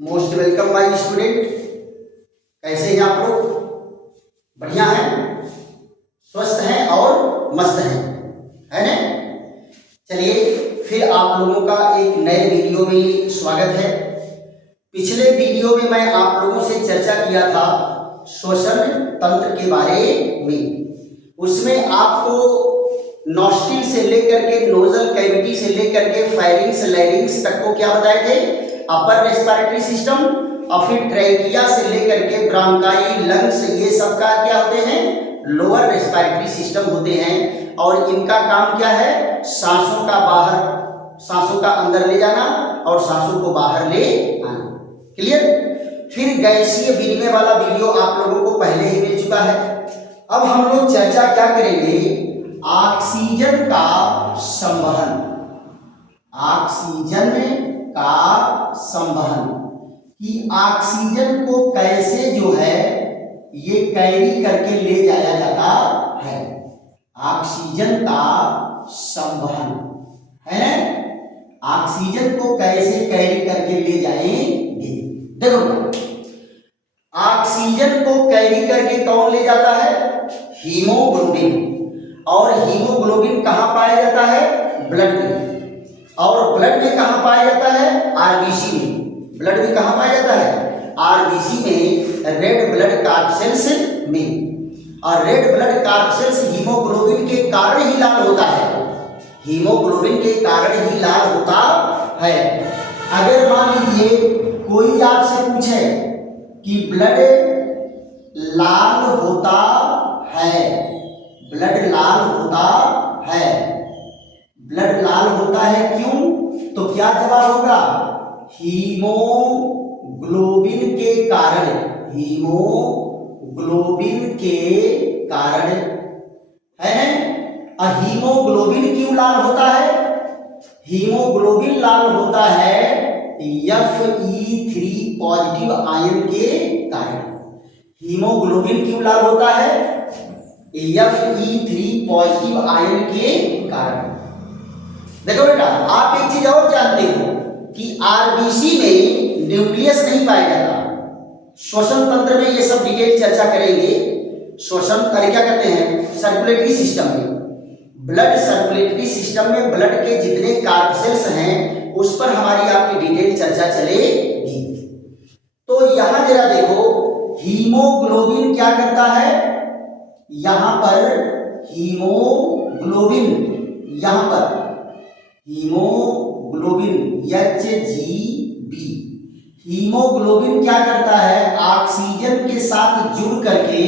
Most welcome my student. कैसे हैं आप लोग? बढ़िया हैं, स्वस्थ हैं और मस्त हैं, है ना? चलिए फिर आप लोगों का एक नए वीडियो में स्वागत है। पिछले वीडियो में मैं आप लोगों से चर्चा किया था श्वसन तंत्र के बारे में। उसमें आपको नॉस्ट्रिल से लेकर के नोजल कैविटी से लेकर के फायरिंग्स लैरिंग्स तक को क्या बताए थे? अपर रेस्पिरेटरी सिस्टम और फिर ट्रैकिया से लेकर के ब्रांकाई लंग्स, ये सब का क्या होते हैं? लोअर रेस्पिरेटरी सिस्टम होते हैं। और इनका काम क्या है? सांसों का बाहर, सांसों का अंदर ले जाना और सांसों को बाहर ले आना। क्लियर? फिर गैसीय विनिमय वाला वीडियो आप लोगों को पहले ही मिल चुका है। अब हम लोग चर्चा क्या करेंगे? ऑक्सीजन का संवहन, ऑक्सीजन का संवहन कि ऑक्सीजन को कैसे जो है ये कैरी करके ले जाया जाता है। ऑक्सीजन का संवहन है ना? ऑक्सीजन को कैसे कैरी करके ले जाएंगे? देखो, ऑक्सीजन को कैरी करके कौन ले जाता है? हीमोग्लोबिन। और हीमोग्लोबिन कहां पाया जाता है? ब्लड में। और ब्लड में कहां पाया जाता है? आरबीसी में। ब्लड में कहां पाया जाता है? आरबीसी में, रेड ब्लड कॉर्पसेल्स में। और रेड ब्लड कॉर्पसेल्स हीमोग्लोबिन के कारण ही लाल होता है, हीमोग्लोबिन के कारण ही लाल होता है। अगर मान लीजिए कोई आपसे पूछे कि ब्लड लाल होता है, ब्लड लाल होता है, ब्लड लाल होता है क्यों? तो क्या जवाब होगा? हीमोग्लोबिन के कारण, हीमोग्लोबिन के कारण, है ना? और हीमोग्लोबिन क्यों लाल होता है? हीमोग्लोबिन लाल होता है Fe3 पॉजिटिव आयन के कारण। हीमोग्लोबिन क्यों लाल होता है? Fe3 पॉजिटिव आयन के कारण। देखो बेटा, आप एक चीज और जानते हो कि आरबीसी में न्यूक्लियस नहीं पाया जाता। श्वसन तंत्र में ये सब डिटेल चर्चा करेंगे। श्वसन कर क्या करते हैं? सर्कुलेटरी सिस्टम में, ब्लड सर्कुलेटरी सिस्टम में ब्लड के जितने कार्पसेल्स हैं उस पर हमारी आपकी डिटेल चर्चा चलेगी। तो यहां जरा देखो, हीमोग्लोबिन क्या करता है? यहां पर हीमोग्लोबिन, यहां पर हीमोग्लोबिन Hgb, हीमोग्लोबिन क्या करता है? ऑक्सीजन के साथ जुड़ करके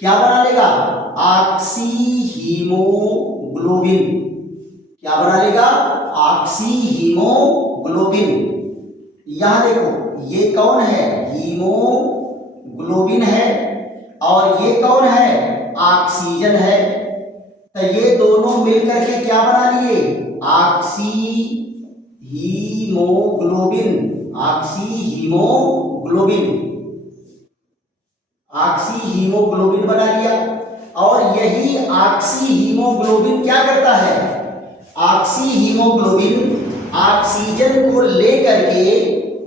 क्या बना लेगा? Oxy haemoglobin. क्या बना लेगा? Oxy haemoglobin. यहां देखो, ये कौन है? हीमोग्लोबिन है और ये कौन है? ऑक्सीजन है। तो ये दोनों मिलकर के क्या बना लिए? Oxy haemoglobin, oxy haemoglobin, oxy haemoglobin बना लिया। और यही ऑक्सी हीमोग्लोबिन क्या करता है? ऑक्सी हीमोग्लोबिन ऑक्सीजन को लेकर के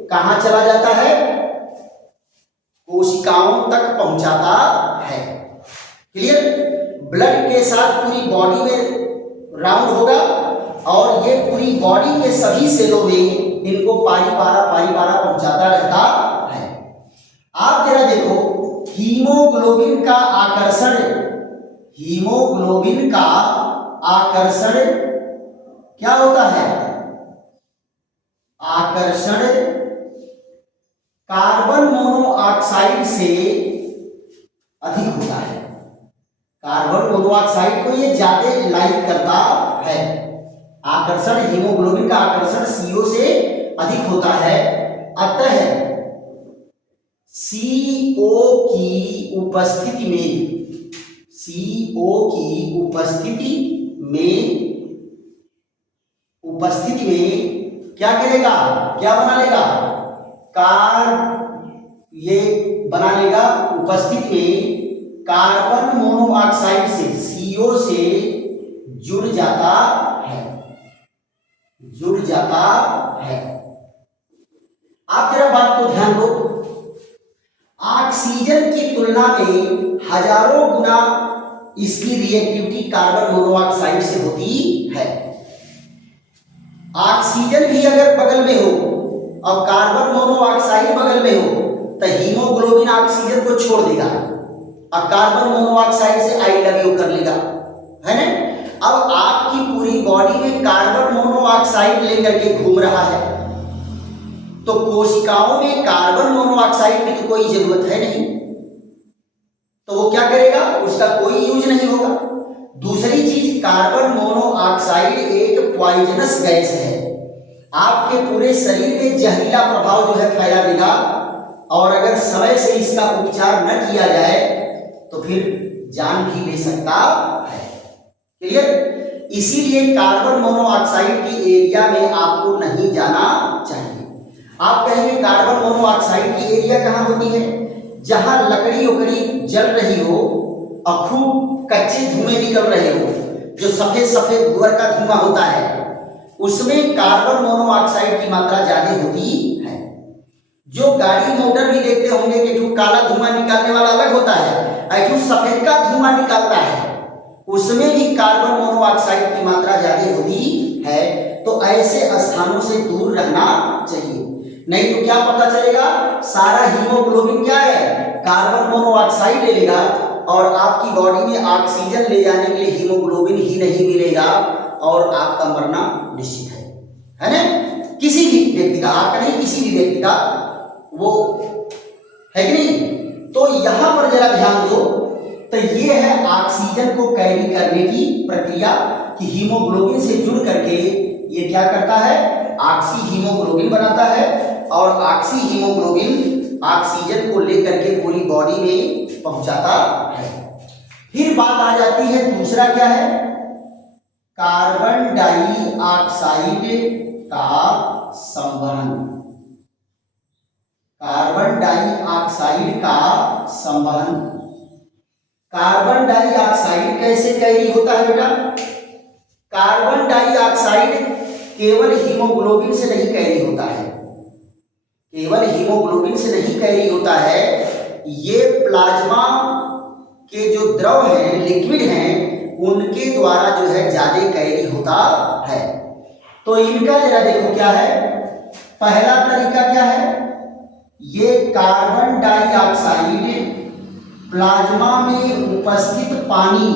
कहां चला जाता है? कोशिकाओं तक पहुंचाता है। क्लियर? ब्लड के साथ पूरी बॉडी में राउंड होगा और ये पूरी बॉडी के सभी सेलों में इनको पारी पारा पहुंचाता रहता है। आप जरा देखो, हीमोग्लोबिन का आकर्षण, हीमोग्लोबिन का आकर्षण क्या होता है? आकर्षण कार्बन मोनोऑक्साइड से अधिक होता है। कार्बन मोनोऑक्साइड को ये ज्यादा लाइक करता है। आकर्षण, हीमोग्लोबिन का आकर्षण CO से अधिक होता है। अतः CO की उपस्थिति में, CO की उपस्थिति में क्या करेगा? क्या बना लेगा? ये बना लेगा उपस्थिति में कार्बन मोनोऑक्साइड से, CO से जुड़ जाता है, जुड़ जाता है। आप जरा बात को ध्यान दो, ऑक्सीजन की तुलना में हजारों गुना इसकी रिएक्टिविटी कार्बन मोनोऑक्साइड से होती है। ऑक्सीजन भी अगर बगल में हो और कार्बन मोनोऑक्साइड बगल में हो तो हीमोग्लोबिन ऑक्सीजन को छोड़ देगा और कार्बन मोनोऑक्साइड से आई लव यू कर लेगा, है ना। अब आपकी पूरी बॉडी में कार्बन मोनोऑक्साइड लेकर के घूम रहा है, तो कोशिकाओं में कार्बन मोनोऑक्साइड की तो कोई जरूरत है नहीं, तो वो क्या करेगा, उसका कोई यूज नहीं होगा। दूसरी चीज, कार्बन मोनोऑक्साइड एक पॉइजनस गैस है, आपके पूरे शरीर में जहरीला प्रभाव जो है फैला देगा, और अगर समय से इसका उपचार न किया जाए तो फिर जान भी ले सकता है। क्लियर? इसीलिए कार्बन मोनोऑक्साइड की एरिया में आपको नहीं जाना चाहिए। आप कहेंगे कार्बन मोनोऑक्साइड की एरिया कहाँ होती है? जहां लकड़ी उकड़ी जल रही हो और खूब कच्चे धुएं निकल रहे हो, जो सफेद सफेद धुआं का धुआं होता है, उसमें कार्बन मोनोऑक्साइड की मात्रा ज्यादा होती है। जो गाड़ी मोटर भी देखते होंगे कि जो काला धुआं निकालने वाला अलग होता है, जो सफेद का धुआं निकालता है, उसमें भी कार्बन मोनोऑक्साइड की मात्रा ज्यादा होती है। तो ऐसे स्थानों से दूर रहना चाहिए, नहीं तो क्या पता चलेगा, सारा हीमोग्लोबिन क्या है, कार्बन मोनोऑक्साइड ले लेगा और आपकी बॉडी में ऑक्सीजन ले जाने के लिए हीमोग्लोबिन ही नहीं मिलेगा और आपका मरना निश्चित है ना। किसी भी व्यक्ति का, आपका नहीं, किसी भी व्यक्ति का, वो है कि नहीं। तो यहां पर जरा ध्यान दो, तो ये है ऑक्सीजन को कैरी करने की प्रक्रिया कि हीमोग्लोबिन से जुड़ करके ये क्या करता है, ऑक्सी हीमोग्लोबिन बनाता है और ऑक्सी हीमोग्लोबिन ऑक्सीजन को लेकर के पूरी बॉडी में पहुंचाता है। फिर बात आ जाती है, दूसरा क्या है, कार्बन डाइऑक्साइड का संवहन। कार्बन डाइऑक्साइड का संवहन। कार्बन डाइऑक्साइड कैसे कैरी होता है बेटा? कार्बन डाइऑक्साइड केवल हीमोग्लोबिन से नहीं कैरी होता है, केवल हीमोग्लोबिन से नहीं कैरी होता है, ये प्लाज्मा के जो द्रव हैं, लिक्विड हैं, उनके द्वारा जो है ज्यादा कैरी होता है। तो इनका जरा देखो क्या है। पहला तरीका क्या है, ये कार्बन डाइऑक्साइड प्लाज्मा में उपस्थित पानी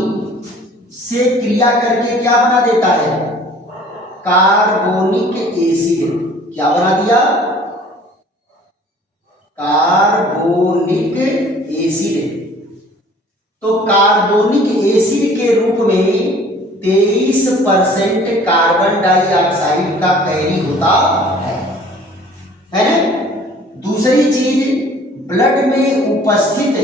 से क्रिया करके क्या बना देता है, कार्बोनिक एसिड। क्या बना दिया, कार्बोनिक एसिड। तो कार्बोनिक एसिड के रूप में 23% कार्बन डाइऑक्साइड का कैरी होता है ना। दूसरी चीज, ब्लड में उपस्थित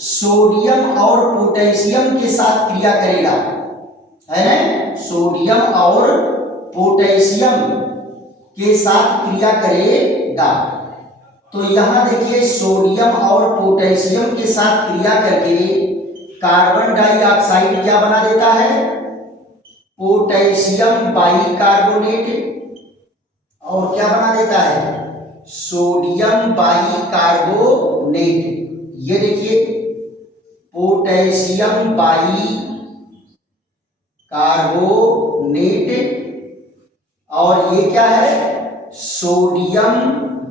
सोडियम और पोटेशियम के साथ क्रिया करेगा, है ना। सोडियम और पोटेशियम के साथ क्रिया करेगा। तो यहां देखिए, सोडियम और पोटेशियम के साथ क्रिया करके कार्बन डाइऑक्साइड क्या बना देता है, पोटेशियम बाइकार्बोनेट, और क्या बना देता है, सोडियम बाइकार्बोनेट। ये देखिए, पोटेशियम बाइकार्बोनेट, और ये क्या है, सोडियम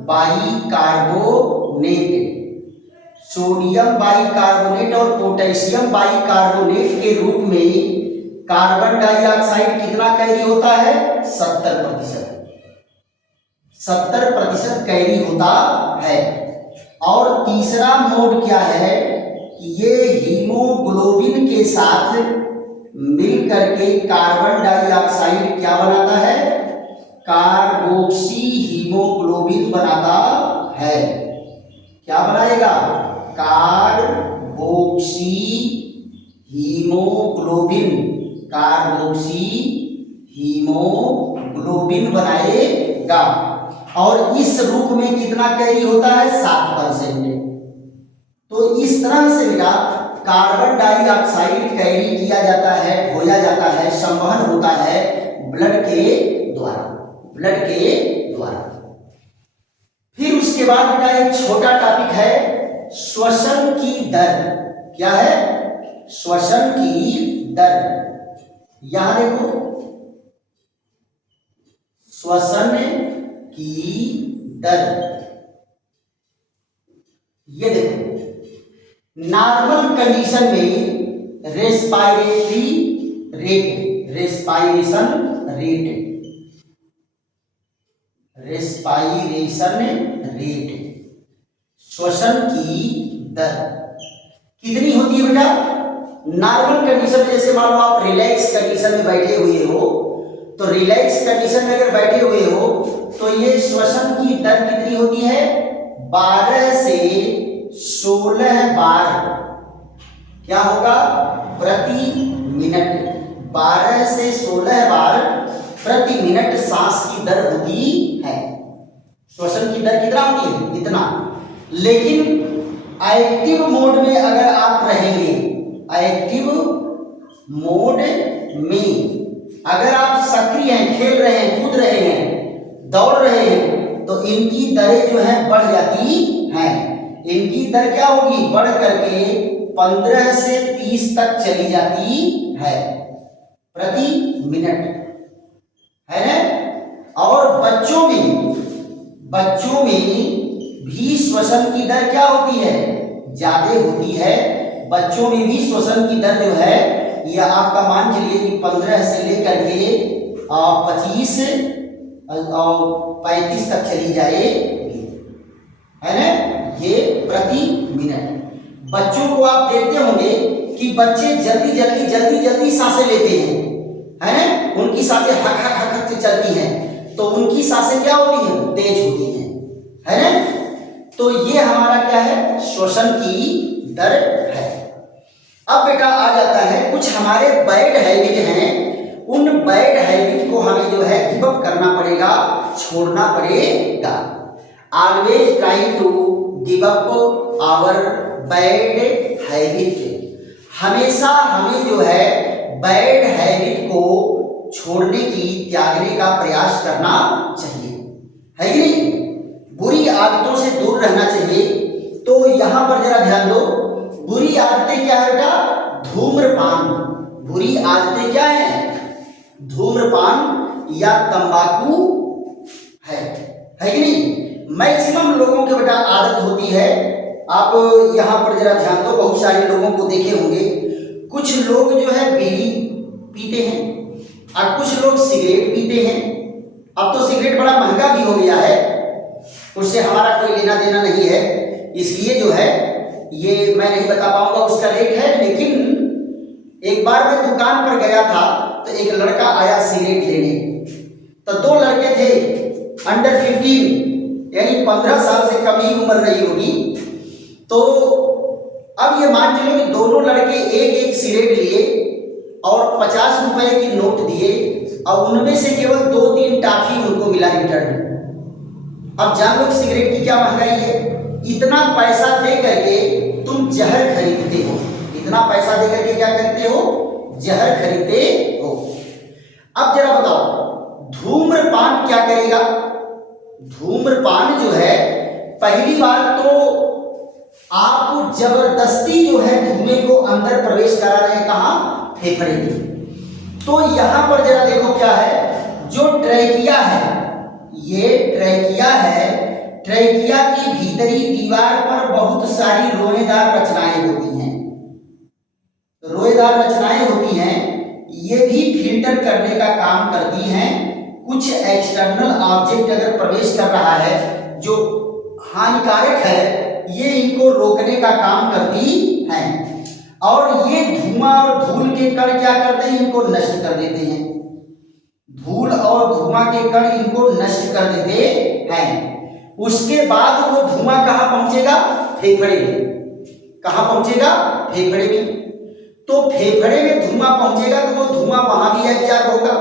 बाइकार्बोनेट। सोडियम बाइकार्बोनेट और पोटेशियम बाइकार्बोनेट के रूप में कार्बन डाइऑक्साइड कितना कैरी होता है, 70%। 70% कैरी होता है। और तीसरा मोड क्या है कि ये हीमोग्लोबिन के साथ मिल करके कार्बन डाइऑक्साइड क्या बनाता है, कार्बोक्सी हीमोग्लोबिन बनाता है। क्या बनाएगा, कार्बोक्सी हीमोग्लोबिन, कार्बोक्सी हीमोग्लोबिन बनाएगा। और इस रूप में कितना कैरी होता है, 7%। तो इस तरह से बेटा कार्बन डाइऑक्साइड कैरी किया जाता है, ढोया जाता है, संवहन होता है ब्लड के द्वारा, ब्लड के द्वारा। फिर उसके बाद बेटा एक छोटा टॉपिक है श्वसन की दर। क्या है? श्वसन की दर। यहां देखो, श्वसन की दर। ये देखो, नॉर्मल कंडीशन में respiratory rate, respiration rate, respiration rate, श्वसन की दर कितनी होती है बेटा? नॉर्मल कंडीशन में, जैसे मान लो आप रिलैक्स कंडीशन में बैठे हुए हो, तो रिलैक्स कंडीशन में अगर बैठे हुए हो तो ये श्वसन की दर कितनी होती है? 12 से 16 बार क्या होगा? प्रति मिनट। 12 से 16 बार प्रति मिनट सांस की दर होती है। श्वसन की दर कितना होती है? इतना। लेकिन एक्टिव मोड में अगर आप रहेंगे, एक्टिव मोड में अगर आप सक्रिय हैं, खेल रहे हैं, कूद रहे हैं, दौड़ रहे हैं, तो इनकी दरें जो है बढ़ जाती हैं। इनकी दर क्या होगी? बढ़ करके 15 से 30 तक चली जाती है प्रति मिनट, है ना? और बच्चों में भी श्वसन की दर क्या होती है? ज्यादा होती है। बच्चों में भी श्वसन की दर जो है, यह आपका मान चलिए कि 15 से लेकर के 25 और 35 तक चली जाएगी, है ना? ये प्रति मिनट। बच्चों को आप देखते होंगे कि बच्चे जल्दी सांसें लेते हैं, है ना? उनकी सांसें हक हक हक हक से चलती हैं, तो उनकी सांसें क्या होती हैं? तेज होती हैं, है ना? तो ये हमारा क्या है? श्वसन की दर है। अब बेटा आ जाता है कुछ हमारे बैड हैबिट हैं, उन बैड हैबिट को हमें जो है गिव अप करना पड़ेगा, छोड़ना पड़ेगा। Always try to give up our bad habit. हमेशा हमें जो है बैड हैबिट को छोड़ने की, त्यागने का प्रयास करना चाहिए, है कि नहीं? बुरी आदतों से दूर रहना चाहिए। तो यहां पर जरा ध्यान दो, बुरी आदतें क्या है बेटा? धूम्रपान। बुरी आदतें क्या है? धूम्रपान या तंबाकू है कि नहीं? मैक्सिमम लोगों के बेटा आदत होती है। आप यहां पर जरा ध्यान दो, बहुत सारे लोगों को देखे होंगे, कुछ लोग जो है बीड़ी पीते हैं और कुछ लोग सिगरेट पीते हैं। अब तो सिगरेट बड़ा महंगा भी हो गया है, उससे हमारा कोई लेना देना नहीं है, इसलिए जो है ये मैं नहीं बता पाऊंगा उसका रेट है। लेकिन एक बार मैं दुकान पर गया था तो एक लड़का आया सिगरेट लेने, तो 2 लड़के थे अंडर 15, यानी 15 साल से कम ही उम्र रही होगी। तो अब ये मान चलो कि दोनों लड़के एक सिगरेट लिए और 50 रुपए की नोट दिए, और उनमें से केवल 2-3 टॉफी उनको मिला रिटर्न। अब जान लो सिगरेट की क्या महंगाई है। इतना पैसा दे करके तुम जहर खरीदते हो, इतना पैसा दे करके क्या करते हो? जहर खरीदते हो। अब जरा बताओ, धूम्रपान क्या करेगा? धूम्रपान जो है, पहली बात तो आप जबरदस्ती जो है धुएं को अंदर प्रवेश करा रहे हैं, कहां? फेफड़े में। तो यहां पर जरा देखो क्या है, जो ट्रैकिया है, ये ट्रैकिया है, ट्रैकिया की भीतरी दीवार पर बहुत सारी रोएदार रचनाएं होती हैं। रोएदार रचनाएं होती हैं, ये भी फिल्टर करने का काम करती हैं। कुछ एक्सटर्नल ऑब्जेक्ट अगर प्रवेश कर रहा है जो हानिकारक है, ये इनको रोकने का काम करती हैं। और ये धुआं और धूल के कण क्या करते हैं? इनको नष्ट कर देते हैं। धूल और धुआं के कण इनको नष्ट कर देते हैं। उसके बाद वो धुआं कहां पहुंचेगा? फेफड़े में। कहां पहुंचेगा? फेफड़े में। तो फेफड़े में धुआं पहुंचेगा तो वो धुआं वहां भी एब्जॉर्ब होगा,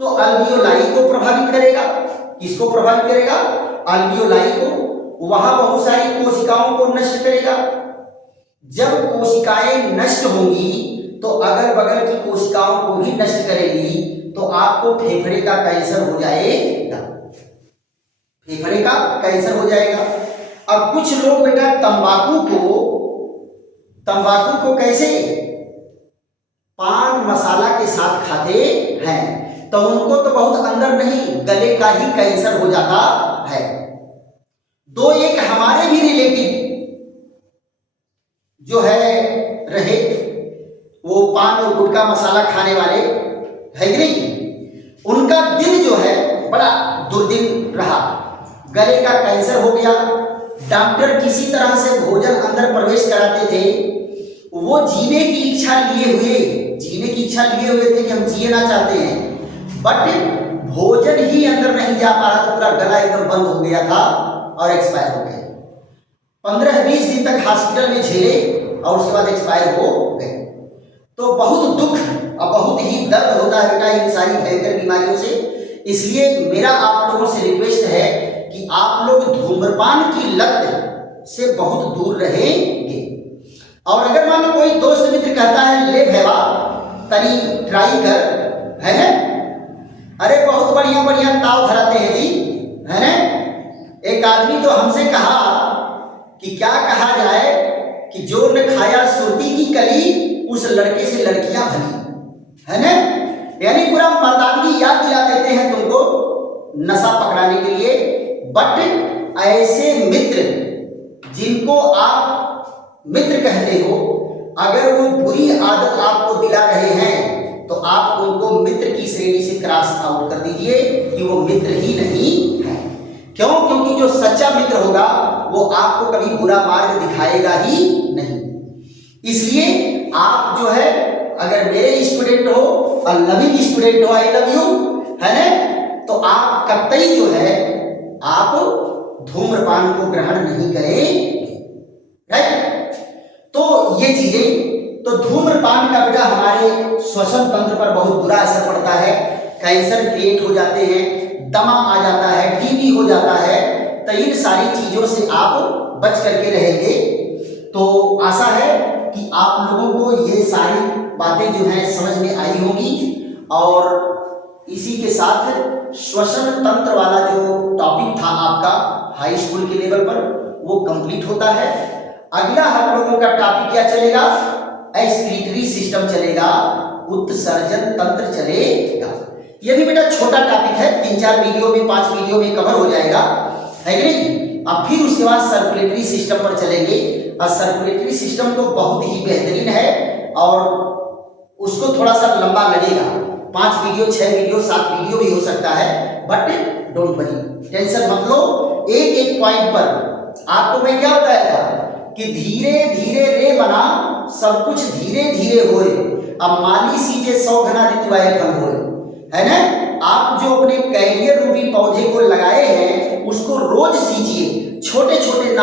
तो अल्वियोलाई को प्रभावित करेगा। किसको प्रभावित करेगा? अल्वियोलाई को। वहां बहुत सारी कोशिकाओं को नष्ट करेगा। जब कोशिकाएं नष्ट होंगी तो अगल बगल की कोशिकाओं को भी नष्ट करेगी, तो आपको फेफड़े का कैंसर हो जाएगा। फेफड़े का कैंसर हो जाएगा। अब कुछ लोग बेटा तंबाकू को कैसे पान मसाला के साथ खाते हैं, तो उनको तो बहुत अंदर नहीं गले का ही कैंसर हो जाता है। दो एक हमारे भी रिलेटिव जो है रहे, वो पान और गुटखा मसाला खाने वाले है कि नहीं, उनका दिन जो है बड़ा दुर्दिन रहा, गले का कैंसर हो गया। डॉक्टर किसी तरह से भोजन अंदर प्रवेश कराते थे, वो जीने की इच्छा लिए हुए थे कि हम जीना चाहते हैं, बट भोजन ही अंदर नहीं जा पा रहा, तो पूरा गला एकदम बंद हो गया था और एक्सपायर हो गए। 15-20 दिन तक हॉस्पिटल में झेले और उसके बाद एक्सपायर हो गए। तो बहुत दुख और बहुत ही दर्द होता है बेटा इन सारी भयंकर बीमारियों से। इसलिए मेरा आप लोगों से रिक्वेस्ट है कि आप लोग धूम्रपान की लत से बहुत दूर रहेंगे। और अगर मान लो कोई दोस्त मित्र कहता है ले भैया तनी ट्राई कर, है ना, अरे बहुत बढ़िया बढ़िया ताव धराते हैं जी, है ना। एक आदमी तो हमसे कहा कि क्या कहा जाए कि जो न खाया सुरती की कली उस लड़के से लड़कियां भली, है ना। यानी पूरा मर्दानगी याद दिला देते हैं तुमको नशा पकड़ाने के लिए। बट ऐसे मित्र जिनको आप मित्र कहते हो, अगर वो बुरी आदत आपको दिला रहे हैं तो आप उनको मित्र की श्रेणी से क्रॉस आउट कर दीजिए कि वो मित्र ही नहीं है। क्यों? क्योंकि जो सच्चा मित्र होगा वो आपको कभी बुरा मार्ग दिखाएगा ही नहीं। इसलिए आप जो है अगर मेरे स्टूडेंट हो और लविंग स्टूडेंट हो, आई लव यू, है ना, तो आप कतई जो है आप धूम्रपान को ग्रहण नहीं करेंगे, राइट। तो ये चीजें, तो धूम्रपान का बेटा हमारे श्वसन तंत्र पर बहुत बुरा असर पड़ता है, कैंसर क्रिएट हो जाते हैं, दमा आ जाता है, टीबी हो जाता है। तो इन सारी चीजों से आप बच करके रहेंगे। तो आशा है कि आप लोगों को ये सारी बातें जो हैं समझ में आई होंगी। और इसी के साथ श्वसन तंत्र वाला जो टॉपिक था आपका हाई स्कूल के लेवल पर वो कंप्लीट होता है। अगला हम लोगों का टॉपिक क्या चलेगा? एक्सक्रीटरी सिस्टम चलेगा, उत्सर्जन तंत्र चलेगा। ये भी बेटा छोटा टॉपिक है, 3-4 वीडियो में 5 वीडियो में कवर हो जाएगा, है कि नहीं। अब फिर उसके बाद सर्कुलेटरी सिस्टम पर चलेंगे। और सर्कुलेटरी सिस्टम तो बहुत ही बेहतरीन है और उसको थोड़ा सा लंबा लगेगा, 5 वीडियो 6 वीडियो 7 वीडियो भी हो सकता है। बट डोंट वरी, टेंशन मत लो। एक एक पॉइंट पर आपको मैं क्या बताया था कि धीरे धीरे रे बना सब कुछ धीरे धीरे होए, अब माली सींचे 100 घना ऋतुआए फल होए, है ना। आप जो अपने कैरियर रूपी पौधे को लगाए हैं उसको रोज सींचिए, छोटे छोटे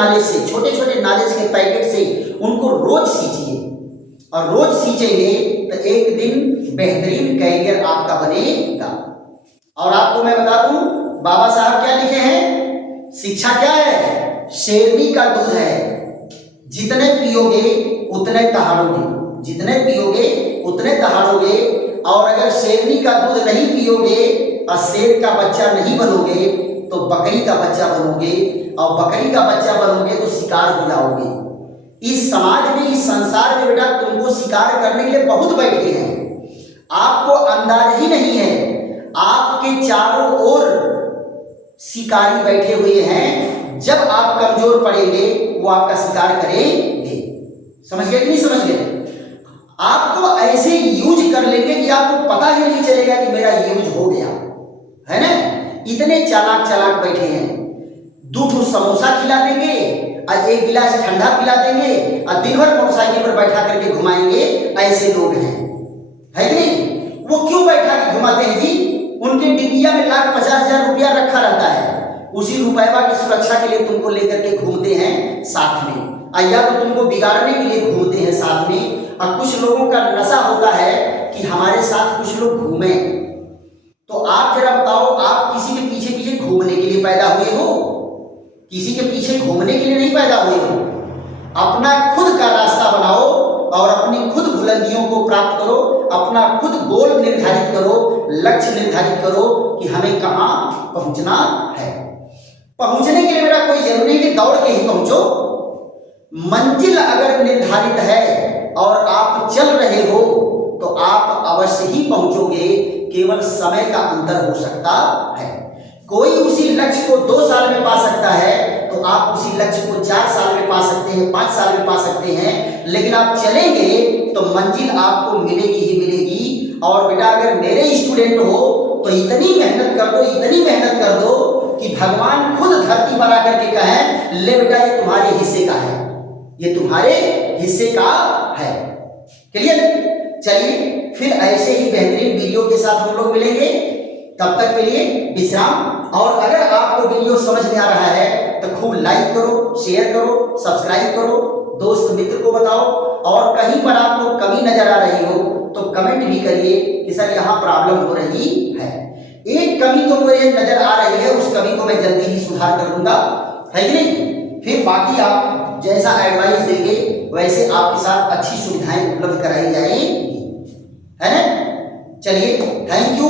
नाले के पैकेट से उनको रोज सींचिए। और रोज सींचेंगे तो एक दिन बेहतरीन कैरियर आपका बनेगा। और आपको मैं बता दूं बाबा साहब क्या लिखे हैं, शिक्षा क्या है? शेरनी का दूध है, जितने पियोगे उतने दहाड़ोगे, जितने पियोगे उतने दहाड़ोगे। और अगर शेरनी का दूध नहीं पियोगे और शेर का बच्चा नहीं बनोगे तो बकरी का बच्चा बनोगे, और बकरी का बच्चा बनोगे तो शिकार हो जाओगे। इस समाज में, इस संसार में बेटा तुमको शिकार करने के लिए बहुत बैठे हैं, आपको अंदाज ही नहीं है। आपके चारों ओर शिकारी बैठे हुए हैं, जब आप कमजोर पड़ेंगे वो आपका शिकार करेंगे। समझ गए कि नहीं समझ गए? आपको ऐसे यूज कर लेंगे कि आपको पता ही नहीं चलेगा कि मेरा यूज हो गया, है ना। इतने चालाक बैठे हैं, 2 समोसा खिला देंगे और 1 गिलास ठंडा पिला देंगे और दिन भर मोटरसाइकिल पर बैठा करके घुमाएंगे। ऐसे लोग हैं, है कि नहीं? वो क्यों बैठा के घुमाते हैं जी? उनके डिबिया में 1,50,000 रुपया रखा रहता है, उसी रुपया की सुरक्षा के लिए तुमको लेकर के घूमते हैं साथ में, या तो तुमको बिगाड़ने के लिए घूमते हैं साथ में। और कुछ लोगों का नशा होता है कि हमारे साथ कुछ लोग घूमे। तो आप जरा बताओ, आप किसी के पीछे पीछे घूमने के लिए पैदा हुए हो? किसी के पीछे घूमने के लिए नहीं पैदा हुए हो। अपना खुद का रास्ता बनाओ और अपनी खुद बुलंदियों को प्राप्त करो, अपना खुद गोल निर्धारित करो, लक्ष्य निर्धारित करो कि हमें कहाँ पहुंचना है। पहुंचने के लिए बेटा कोई जरूरी नहीं कि दौड़ के ही पहुंचो। मंजिल अगर निर्धारित है और आप चल रहे हो तो आप अवश्य ही पहुंचोगे, केवल समय का अंतर हो सकता है। कोई उसी लक्ष्य को 2 साल में पा सकता है तो आप उसी लक्ष्य को 4 साल में पा सकते हैं, 5 साल में पा सकते हैं, लेकिन आप चलेंगे तो मंजिल आपको मिलेगी ही मिलेगी। और बेटा अगर मेरे स्टूडेंट हो तो इतनी मेहनत कर दो, इतनी मेहनत कर दो कि भगवान खुद धरती पर आकर के कहें, ले बेटा ये तुम्हारे हिस्से का है, ये तुम्हारे हिस्से का है। क्लियर? चलिए फिर ऐसे ही बेहतरीन वीडियो के साथ हम लोग मिलेंगे, तब तक के लिए विश्राम। और अगर आपको वीडियो समझ में आ रहा है तो खूब लाइक करो, शेयर करो, सब्सक्राइब करो, दोस्त मित्र को बताओ। और कहीं पर आपको कमी नजर आ रही हो तो कमेंट भी करिए कि सर यहाँ प्रॉब्लम हो रही है। एक कमी तो मुझे नजर आ रही है, उस कमी को मैं जल्दी ही सुधार कर दूंगा, है कि नहीं? फिर बाकी आप जैसा एडवाइस देंगे वैसे आपके साथ अच्छी सुविधाएं उपलब्ध कराई जाएंगी, है ना? चलिए, थैंक यू।